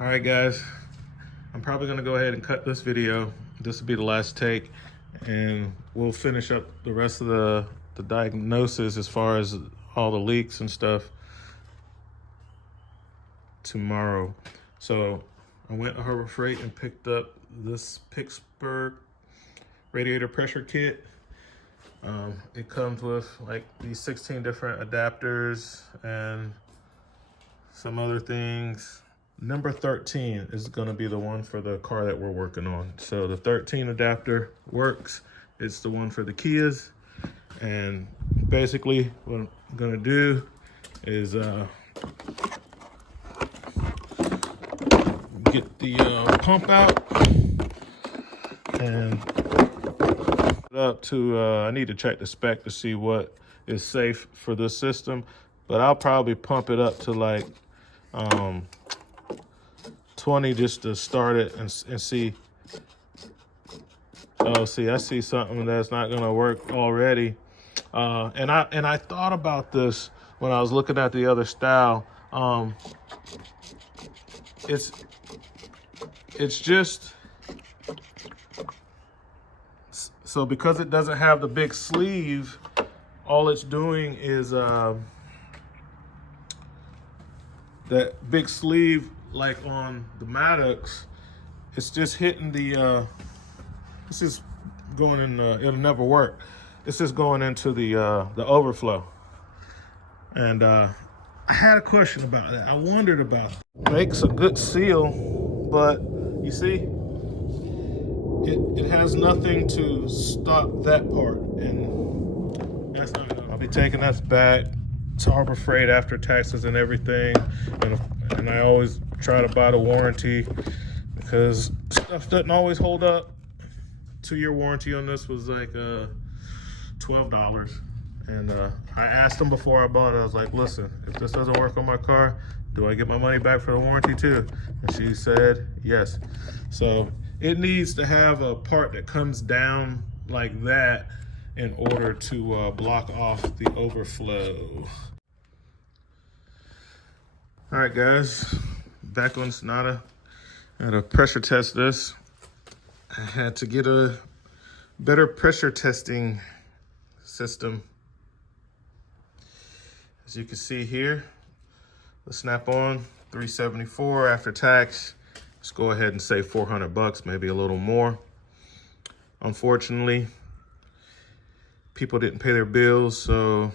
All right, guys, I'm probably gonna go ahead and cut this video. This will be the last take, and we'll finish up the rest of the diagnosis as far as all the leaks and stuff tomorrow. So I went to Harbor Freight and picked up this Pittsburgh radiator pressure kit. It comes with like these 16 different adapters and some other things. Number 13 is gonna be the one for the car that we're working on. So the 13 adapter works. It's the one for the Kias. And basically what I'm gonna do is get the pump out and up to, I need to check the spec to see what is safe for this system, but I'll probably pump it up to like 20 just to start it and see. Oh, see, I see something that's not gonna work already. And I thought about this when I was looking at the other style. It's just, so because it doesn't have the big sleeve, all it's doing is that big sleeve, like on the Madox, it's just hitting the, this is going in, it'll never work. It's just going into the overflow. And I had a question about that. I wondered about it. Makes a good seal, but you see, it has nothing to stop that part. And that's not enough. I'll be taking that back to Harbor Freight after taxes and everything. And I always try to buy the warranty because stuff doesn't always hold up. 2-year warranty on this was like $12. And I asked them before I bought it, I was like, listen, if this doesn't work on my car, do I get my money back for the warranty too? And she said yes. So it needs to have a part that comes down like that in order to block off the overflow. All right, guys, back on Sonata. I had to pressure test this. I had to get a better pressure testing system. As you can see here, the snap-on, $374 after tax. Let's go ahead and say 400 bucks, maybe a little more. Unfortunately, people didn't pay their bills, so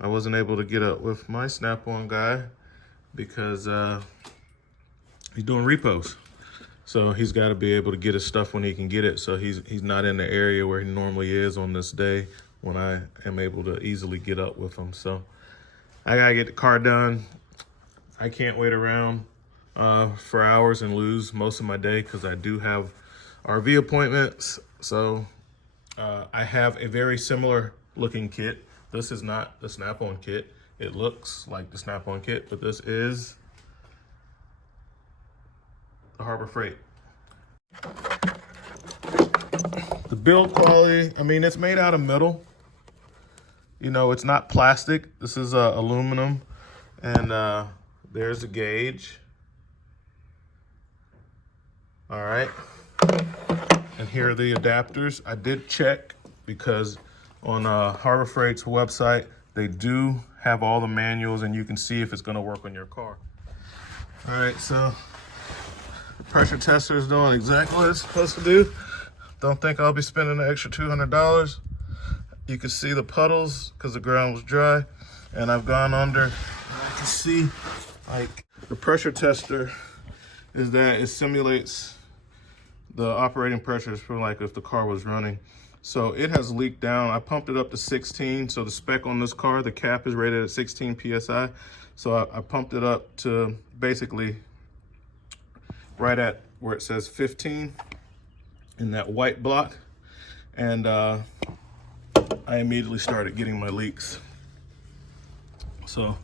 I wasn't able to get up with my snap-on guy because he's doing repos. So he's got to be able to get his stuff when he can get it. So he's not in the area where he normally is on this day when I am able to easily get up with him. So I gotta get the car done. I can't wait around for hours and lose most of my day because I do have RV appointments. So I have a very similar looking kit. This is not the snap-on kit. It looks like the snap-on kit, but this is the Harbor Freight. The build quality, I mean, it's made out of metal. You know, it's not plastic. This is aluminum. And there's a gauge. All right. And here are the adapters. I did check because on Harbor Freight's website, they do have all the manuals and you can see if it's gonna work on your car. All right, so the pressure tester is doing exactly what it's supposed to do. Don't think I'll be spending an extra $200. You can see the puddles because the ground was dry, and I've gone under. And I can see, like, the pressure tester is that it simulates the operating pressures for like if the car was running. So it has leaked down. I pumped it up to 16. So the spec on this car, the cap is rated at 16 PSI. So I pumped it up to basically right at where it says 15 in that white block. And I immediately started getting my leaks. So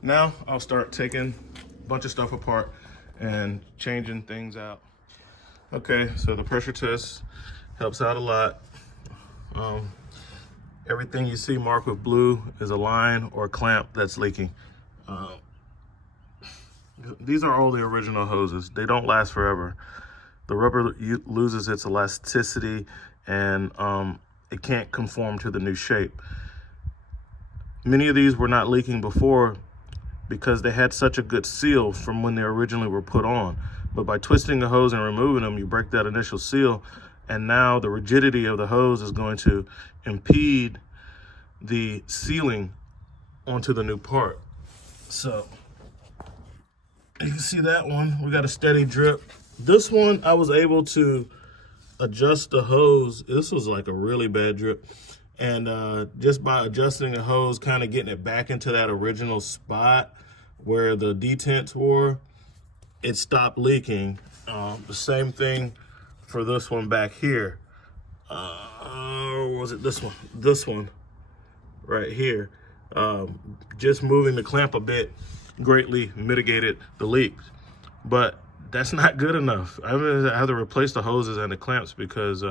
now I'll start taking a bunch of stuff apart and changing things out. Okay, so the pressure test helps out a lot. Everything you see marked with blue is a line or a clamp that's leaking. These are all the original hoses. They don't last forever. The rubber loses its elasticity and it can't conform to the new shape. Many of these were not leaking before because they had such a good seal from when they originally were put on. But by twisting the hose and removing them, you break that initial seal, and now the rigidity of the hose is going to impede the sealing onto the new part. So you can see that one, we got a steady drip. This one, I was able to adjust the hose. This was like a really bad drip. And just by adjusting the hose, kind of getting it back into that original spot where the detents were, it stopped leaking. The same thing for this one back here. Was it this one? This one right here. Just moving the clamp a bit greatly mitigated the leaks. But that's not good enough. I have to replace the hoses and the clamps because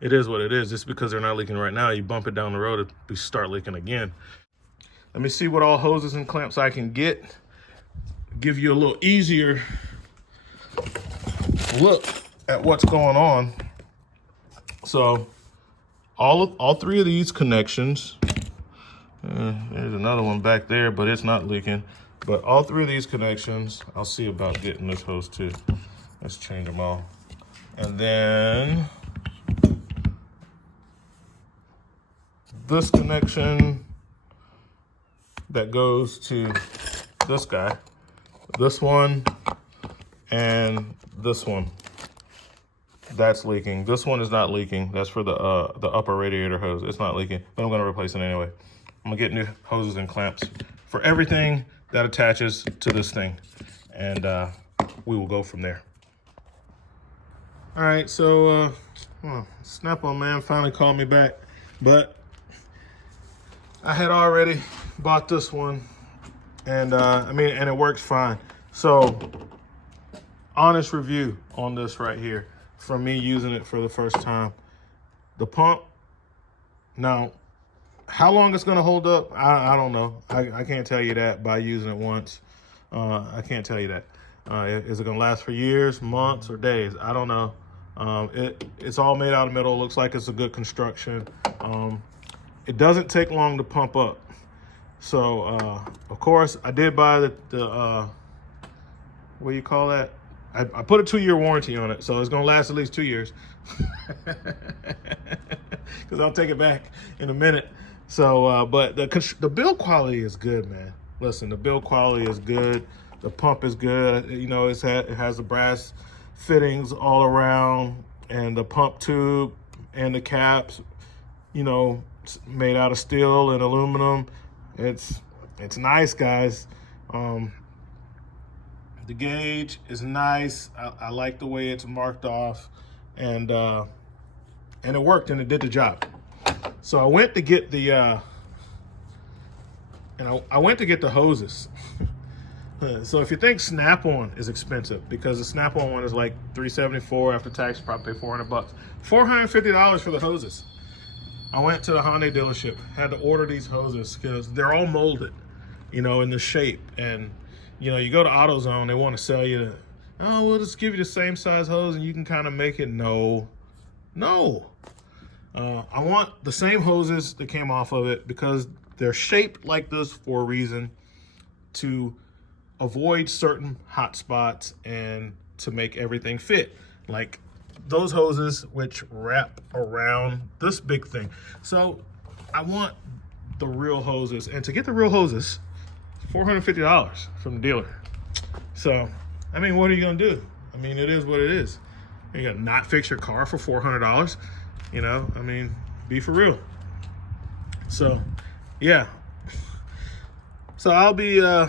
it is what it is. Just because they're not leaking right now, you bump it down the road, they start leaking again. Let me see what all hoses and clamps I can get. Give you a little easier look at what's going on. So all three of these connections, there's another one back there, but it's not leaking. But all three of these connections, I'll see about getting this hose too. Let's change them all. And then this connection that goes to this guy, this one, and this one. That's leaking. This one is not leaking. That's for the upper radiator hose. It's not leaking, but I'm gonna replace it anyway. I'm gonna get new hoses and clamps for everything that attaches to this thing, and we will go from there. All right, so Snap-on man finally called me back, but I had already bought this one, and and it works fine. So honest review on this right here from me using it for the first time. The pump, now how long it's gonna hold up, I don't know. I can't tell you that by using it once. I can't tell you that. Is it gonna last for years, months, or days? I don't know. It's all made out of metal. It looks like it's a good construction. It doesn't take long to pump up. So of course I did buy the what do you call that? I put a 2-year warranty on it, so it's gonna last at least 2 years. Because I'll take it back in a minute. So, but the build quality is good, man. Listen, the build quality is good. The pump is good. You know, it has the brass fittings all around, and the pump tube and the caps, you know, made out of steel and aluminum. It's nice, guys. The gauge is nice. I like the way it's marked off, and it worked, and it did the job. So I went to get the I went to get the hoses. So if you think Snap-on is expensive, because the Snap-on one is like $374 after tax, probably pay $400. $450 for the hoses. I went to the Hyundai dealership, had to order these hoses because they're all molded, you know, in the shape. And you know, you go to AutoZone, they want to sell you, oh, we'll just give you the same size hose and you can kind of make it. No. I want the same hoses that came off of it because they're shaped like this for a reason, to avoid certain hot spots and to make everything fit. Like those hoses which wrap around this big thing. So I want the real hoses, and to get the real hoses, $450 from the dealer. So, I mean, what are you gonna do? I mean, it is what it is. You're gonna not fix your car for $400? You know, I mean, be for real. So, yeah. So I'll be, oh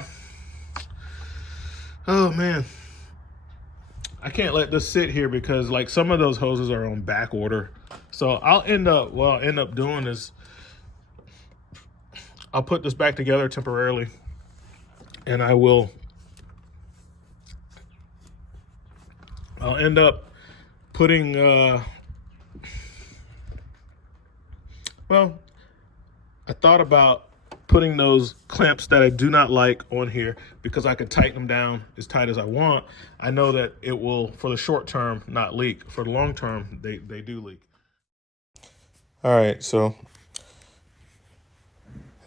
man. I can't let this sit here because like some of those hoses are on back order. So I'll end up doing is I'll put this back together temporarily, and I'll end up putting, well, I thought about putting those clamps that I do not like on here because I can tighten them down as tight as I want, I know that it will, for the short term, not leak. For the long term, they do leak. All right, so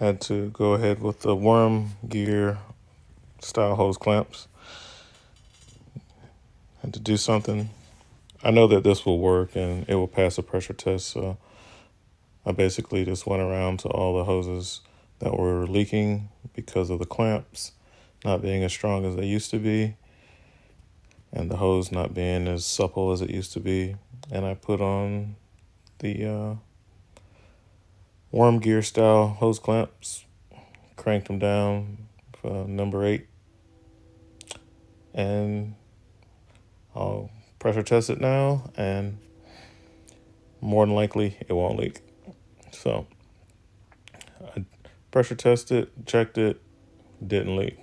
had to go ahead with the worm gear style hose clamps. Had to do something. I know that this will work and it will pass the pressure test, so I basically just went around to all the hoses that were leaking because of the clamps not being as strong as they used to be and the hose not being as supple as it used to be. And I put on the worm gear style hose clamps, cranked them down for number 8, and I'll pressure test it now, and more than likely it won't leak. So I pressure tested, checked it, didn't leak.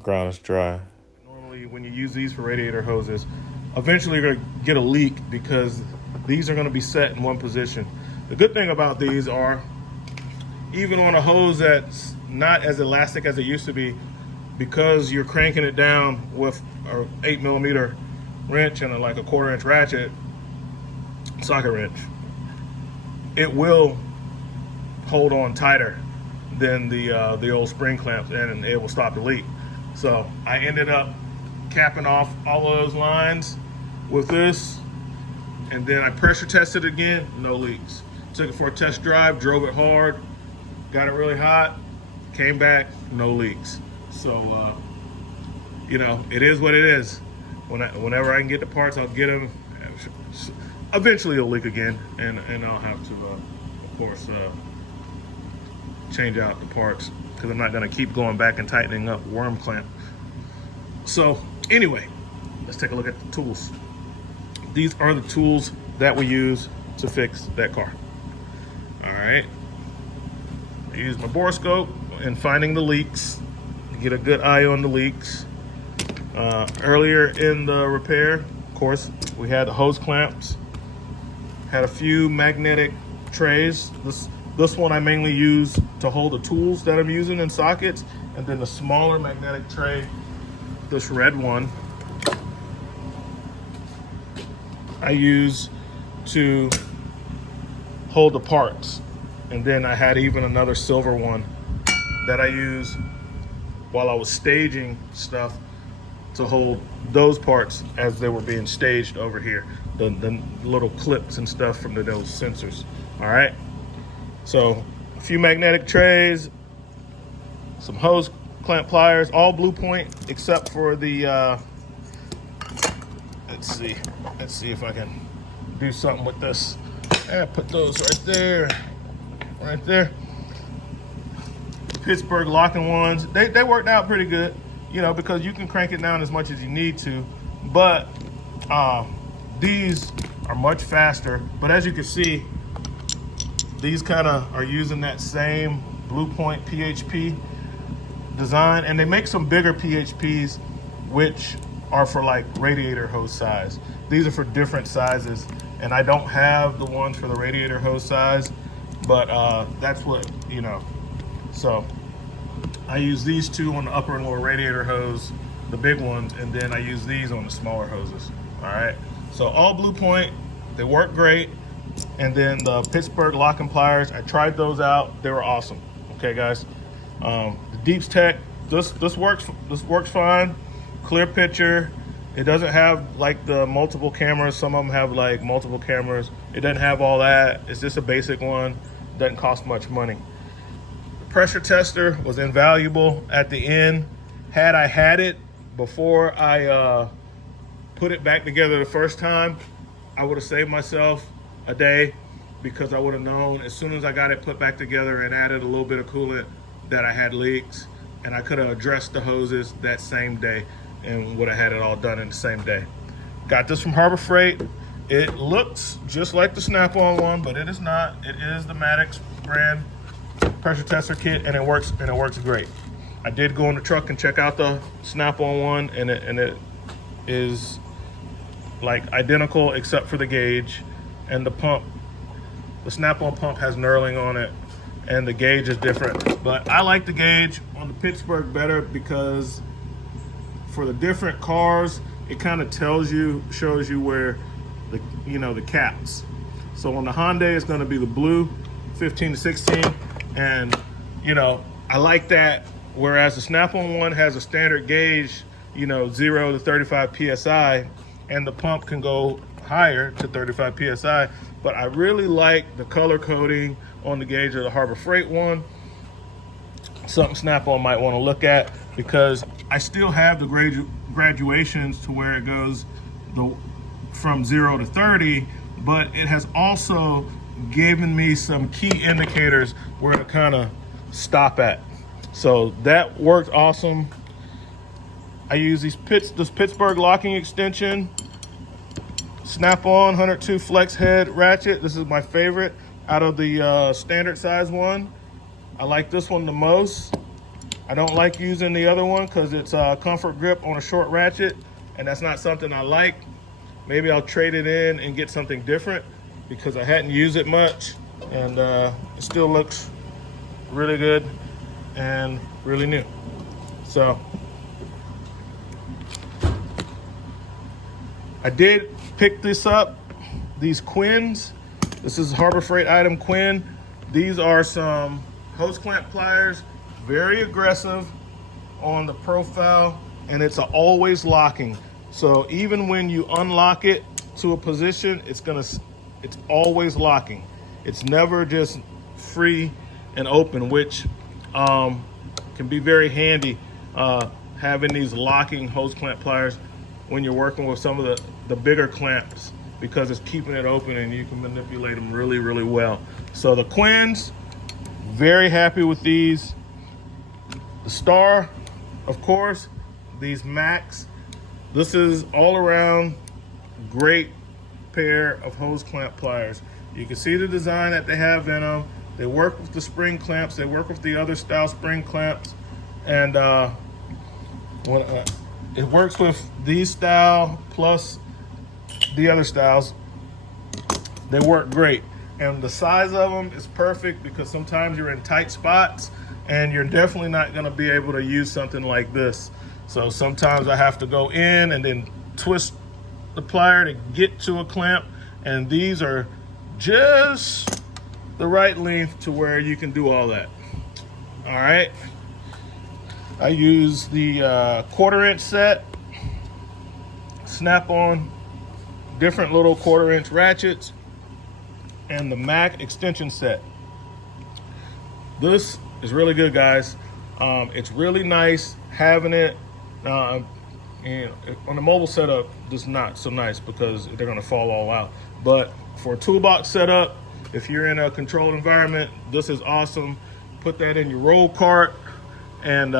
Ground is dry. Normally when you use these for radiator hoses, eventually you're going to get a leak because these are going to be set in one position. The good thing about these are, even on a hose that's not as elastic as it used to be, because you're cranking it down with an 8mm wrench and like a 1/4-inch ratchet, socket wrench, it will hold on tighter than the old spring clamps, and it will stop the leak. So I ended up capping off all of those lines with this, and then I pressure tested again, no leaks. Took it for a test drive, drove it hard, got it really hot, came back, no leaks. So you know, it is what it is. Whenever I can get the parts, I'll get them. Eventually it'll leak again, and I'll have to, of course, change out the parts, because I'm not going to keep going back and tightening up worm clamp. So anyway, let's take a look at the tools. These are the tools that we use to fix that car. All right, I use my borescope in finding the leaks, get a good eye on the leaks. Earlier in the repair, of course, we had the hose clamps, had a few magnetic trays. This one I mainly use to hold the tools that I'm using in sockets, and then the smaller magnetic tray, this red one, I use to hold the parts. And then I had even another silver one that I use while I was staging stuff to hold those parts as they were being staged over here, the little clips and stuff from those sensors. All right, so a few magnetic trays, some hose clamp pliers, all Blue Point except for the let's see if I can do something with this. Put those right there. Pittsburgh locking ones, they worked out pretty good, you know, because you can crank it down as much as you need to, but these are much faster. But as you can see, these kind of are using that same Blue Point PHP design, and they make some bigger PHPs which are for like radiator hose size. These are for different sizes, and I don't have the ones for the radiator hose size, but that's what, you know. So I use these two on the upper and lower radiator hose, the big ones, and then I use these on the smaller hoses. All right, so all Blue Point, they work great. And then the Pittsburgh locking pliers, I tried those out, they were awesome. Okay guys, the Deeps Tech, this works fine. Clear picture. It doesn't have like the multiple cameras. Some of them have like multiple cameras. It doesn't have all that. It's just a basic one. Doesn't cost much money. The pressure tester was invaluable at the end. Had I had it before I put it back together the first time, I would have saved myself a day, because I would have known as soon as I got it put back together and added a little bit of coolant that I had leaks, and I could have addressed the hoses that same day and would have had it all done in the same day. Got this from Harbor Freight. It looks just like the Snap-on one, but it is not. It is the Madox brand pressure tester kit, and it works great. I did go in the truck and check out the Snap-on one, and it is like identical except for the gauge and the pump. The Snap-on pump has knurling on it, and the gauge is different. But I like the gauge on the Pittsburgh better because for the different cars, it kind of shows you where the the caps. So on the Hyundai, it's going to be the blue 15 to 16, and I like that. Whereas the Snap-on one has a standard gauge, 0 to 35 psi, and the pump can go higher to 35 psi. But I really like the color coding on the gauge of the Harbor Freight one. Something Snap-on might want to look at, because I still have the graduations to where it goes from 0 to 30, but it has also given me some key indicators where to kind of stop at. So that worked awesome. I use this Pittsburgh locking extension, Snap-on 102 flex head ratchet. This is my favorite out of the standard size one. I like this one the most. I don't like using the other one because it's comfort grip on a short ratchet, and that's not something I like. Maybe I'll trade it in and get something different because I hadn't used it much, and it still looks really good and really new. So I did pick this up, these Quins. This is Harbor Freight item Quin. These are some hose clamp pliers, very aggressive on the profile, and it's always locking. So even when you unlock it to a position, it's always locking. It's never just free and open, which can be very handy, having these locking hose clamp pliers when you're working with some of the bigger clamps, because it's keeping it open and you can manipulate them really, really well. So the Quins, very happy with these. The Star, of course, these Max. This is all around great pair of hose clamp pliers. You can see the design that they have in them. They work with the spring clamps. They work with the other style spring clamps. And it works with these style plus the other styles. They work great. And the size of them is perfect, because sometimes you're in tight spots and you're definitely not gonna be able to use something like this. So sometimes I have to go in and then twist the plier to get to a clamp, and these are just the right length to where you can do all that. All right. I use the 1/4-inch set, Snap-on, different little 1/4-inch ratchets, and the Mac extension set. This is really good, guys. It's really nice having it. And on the mobile setup, it's not so nice because they're gonna fall all out. But for a toolbox setup, if you're in a controlled environment, this is awesome. Put that in your roll cart, and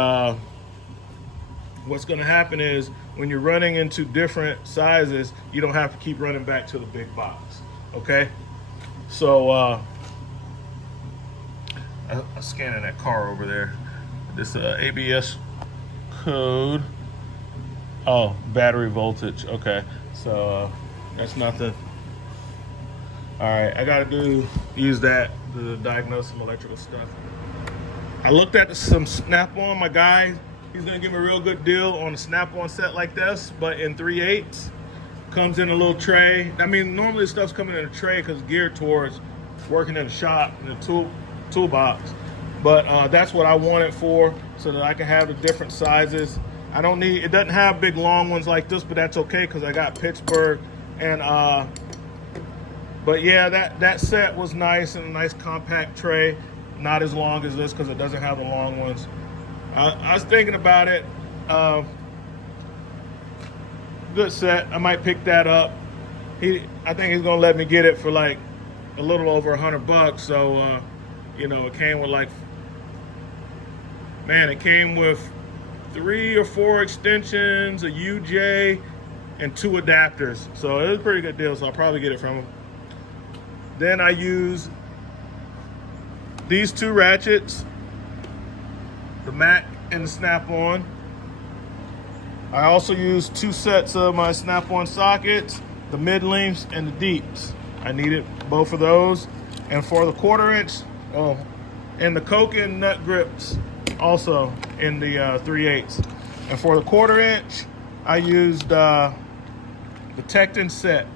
what's gonna happen is when you're running into different sizes, you don't have to keep running back to the big box, okay? So I'm scanning that car over there. This ABS code. Oh, battery voltage. Okay, so that's nothing. All right, I gotta use that to diagnose some electrical stuff. I looked at some Snap-on. My guy, he's gonna give me a real good deal on a Snap-on set like this, but in 3/8. Comes in a little tray. I mean, normally stuff's coming in a tray because it's geared towards working in the shop, in the toolbox. But that's what I want it for, so that I can have the different sizes. It doesn't have big long ones like this, but that's okay because I got Pittsburgh. And but yeah, that set was nice, and a nice compact tray. Not as long as this because it doesn't have the long ones. I was thinking about it. Good set. I might pick that up. I think he's gonna let me get it for like a little over $100. So it came with it came with 3 or 4 extensions, a UJ, and 2 adapters. So it was a pretty good deal, so I'll probably get it from him. Then I use these 2 ratchets, the Mac and the Snap-on. I also use 2 sets of my Snap-on sockets, the mid-lengths and the deeps. I needed both of those. And for the 1/4-inch, And the Coolant nut grips also in the 3/8. And for the 1/4 inch, I used the Tecton set,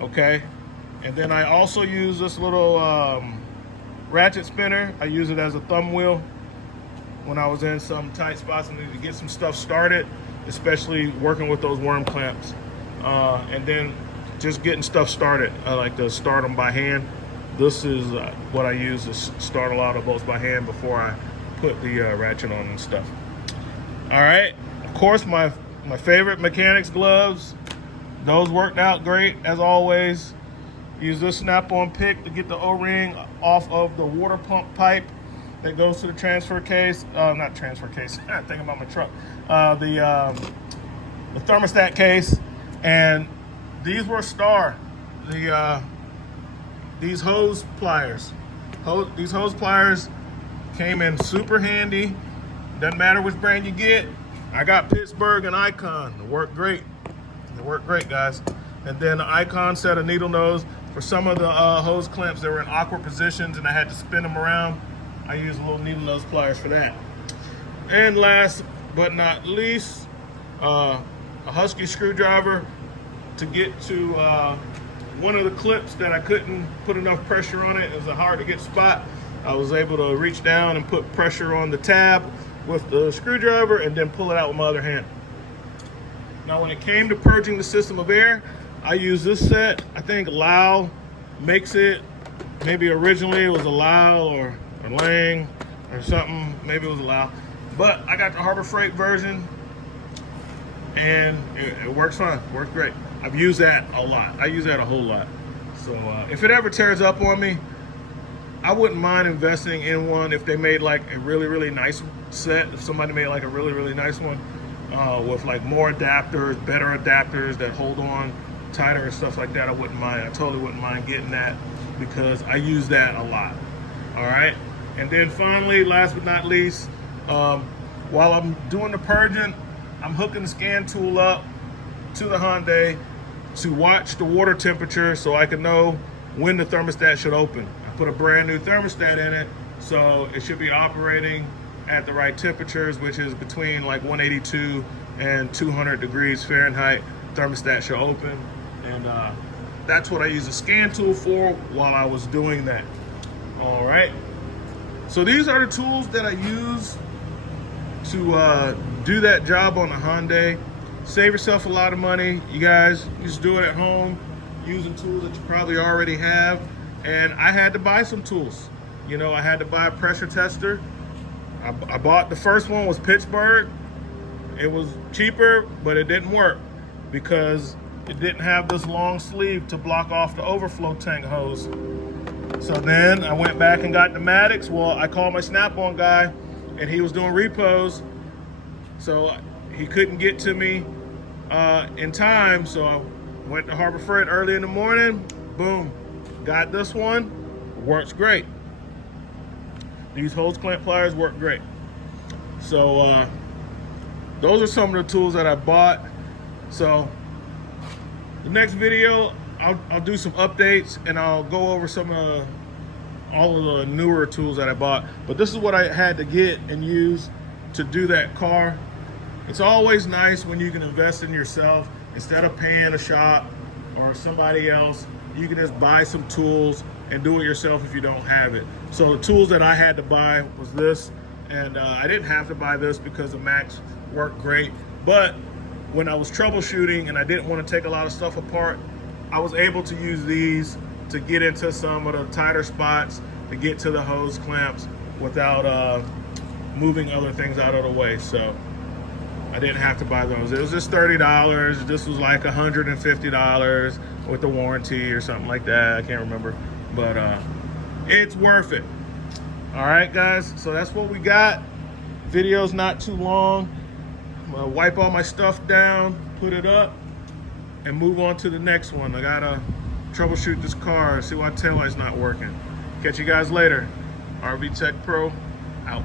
okay? And then I also use this little ratchet spinner. I use it as a thumb wheel when I was in some tight spots and needed to get some stuff started, especially working with those worm clamps. And then just getting stuff started. I like to start them by hand. This is what I use to start a lot of bolts by hand before I put the ratchet on and stuff. All right, of course, my favorite mechanics gloves. Those worked out great as always. Use this snap-on pick to get the O-ring off of the water pump pipe that goes to the transfer case. Not transfer case, I'm thinking about my truck. The thermostat case. And these were Star. These hose pliers. These hose pliers came in super handy. Doesn't matter which brand you get. I got Pittsburgh and Icon. They work great. They work great, guys. And then the Icon set a needle nose. For some of the hose clamps that were in awkward positions and I had to spin them around, I used a little needle nose pliers for that. And last but not least, a Husky screwdriver to get to one of the clips that I couldn't put enough pressure on it. It was a hard to get spot. I was able to reach down and put pressure on the tab with the screwdriver and then pull it out with my other hand. Now when it came to purging the system of air, I used this set. I think Lau makes it. Maybe originally it was a Lau or Lang or something. Maybe it was a Lau. But I got the Harbor Freight version and it works fine. It works great. I've used that a lot. I use that a whole lot. So if it ever tears up on me, I wouldn't mind investing in one if they made like a really, really nice set. If somebody made like a really, really nice one with like more adapters, better adapters that hold on tighter and stuff like that, I wouldn't mind. I totally wouldn't mind getting that because I use that a lot. All right. And then finally, last but not least, while I'm doing the purging, I'm hooking the scan tool up to the Hyundai to watch the water temperature so I can know when the thermostat should open. I put a brand new thermostat in it, so it should be operating at the right temperatures, which is between like 182 and 200 degrees Fahrenheit. Thermostat should open, and that's what I use the scan tool for while I was doing that. All right, so these are the tools that I use to do that job on the Hyundai. Save yourself a lot of money. You guys just do it at home using tools that you probably already have. And I had to buy some tools. You know, I had to buy a pressure tester. I bought the first one was Pittsburgh. It was cheaper, but it didn't work because it didn't have this long sleeve to block off the overflow tank hose. So then I went back and got the Madox. Well, I called my Snap-on guy and he was doing repos. So he couldn't get to me in time, so I went to Harbor Freight early in the morning. Boom, got this one. Works great. These hose clamp pliers work great. So those are some of the tools that I bought. So the next video, I'll do some updates and I'll go over some of all of the newer tools that I bought. But this is what I had to get and use to do that car. It's always nice when you can invest in yourself instead of paying a shop or somebody else. You can just buy some tools and do it yourself if you don't have it. So the tools that I had to buy was this, and I didn't have to buy this because the Max worked great. But when I was troubleshooting and I didn't want to take a lot of stuff apart, I was able to use these to get into some of the tighter spots, to get to the hose clamps without moving other things out of the way. So I didn't have to buy those. It was just $30. This was like $150 with the warranty or something like that. I can't remember, but it's worth it. All right, guys, so that's what we got. Video's not too long. I'm gonna wipe all my stuff down, put it up, and move on to the next one. I gotta troubleshoot this car, see why taillight's not working. Catch you guys later. RV Tech Pro, out.